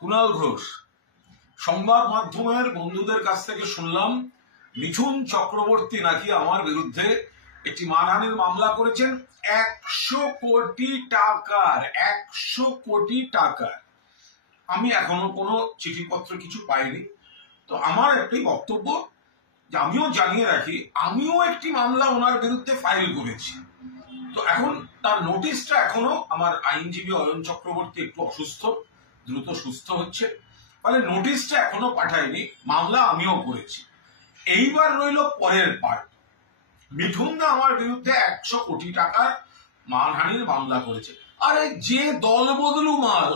কুণাল ঘোষ, সংবাদ মাধ্যমের বন্ধুদের কাছ থেকে শুনলাম মিঠুন চক্রবর্তী নাকি আমার বিরুদ্ধে একটি মানহানির মামলা করেছেন 100 কোটি টাকার। 100 কোটি টাকার। আমি এখনো কোনো চিঠিপত্র কিছু পাইনি। তো আমার একটি বক্তব্য যে আমিও জানিয়ে রাখি, আমিও একটি মামলা ওনার বিরুদ্ধে ফাইল করেছি। তো এখন তার নোটিশটা এখনো আমার আইনজীবী অয়ন চক্রবর্তী একটু অসুস্থ, দ্রুত সুস্থ হচ্ছে, ফলে নোটিশটা এখনো পাঠায়নি। মামলা আমিও করেছি। এইবার রইল পরের পার্ট। মিঠুন দা আমার বিরুদ্ধে 100 কোটি টাকার মানহানির মামলা করেছে। আরে যে দল বদলু মাল,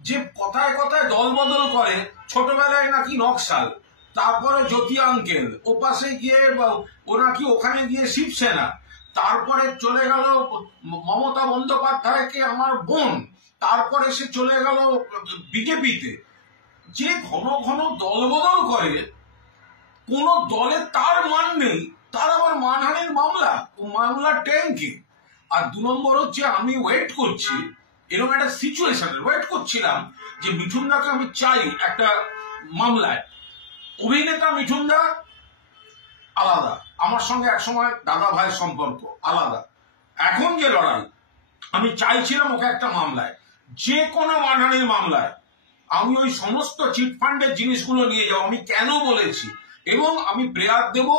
যে কথায় কথায় দল বদল করে, ছোটবেলায় নাকি নকশাল, তারপরে জ্যোতি আঙ্কেল, ও পাশে গিয়ে ও নাকি ওখানে গিয়ে শিবসেনা, তারপরে চলে গেল মমতা বন্দ্যোপাধ্যায়কে আমার বোন, তারপরে সে চলে গেল বিজেপিতে। যে ঘন ঘন দল বদল করে, কোন দলে তার মান নেই, তার আবার মানহানির মামলা, ও মামলা ট্যাঙ্কি। আর 2 নম্বর হচ্ছে, আমি ওয়েট করছি, এরকম একটা সিচুয়েশনের ওয়েট করছিলাম যে মিঠুন দাকে আমি চাই একটা মামলায়। অভিনেতা মিঠুন দা আলাদা, আমার সঙ্গে একসময় দাদা ভাইয়ের সম্পর্ক আলাদা। এখন যে লড়াই, আমি চাইছিলাম ওকে একটা মামলায়, যে কোনো মানহানির মামলায়। আমি ওই সমস্ত চিটফান্ডের জিনিসগুলো নিয়ে যাবো, আমি কেন বলেছি, এবং আমি প্রেয়ার দেব,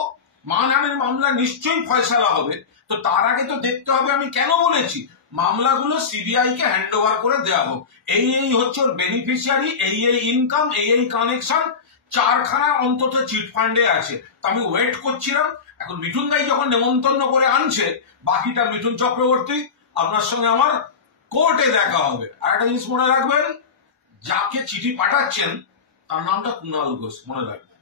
মানহানির মামলা নিশ্চয়ই ফয়সালা হবে। তো তার আগে তো দেখতে হবে আমি কেন বলেছি। মামলাগুলো সিবিআই কে হ্যান্ড ওভার করে দেওয়া হোক। এই হচ্ছে ওর বেনিফিশিয়ারি, এই ইনকাম, এই কানেকশন, 4খানা অন্তত চিটফান্ডে আছে। তো আমি ওয়েট করছিলাম। এখন মিঠুন দাই যখন নেমন্তন্ন করে আনছে, বাকিটা মিঠুন চক্রবর্তী, আপনার সঙ্গে আমার কোর্টে দেখা হবে। আর একটা জিনিস মনে রাখবেন, যাকে চিঠি পাঠাচ্ছেন তার নামটা কুণাল ঘোষ, মনে রাখবেন।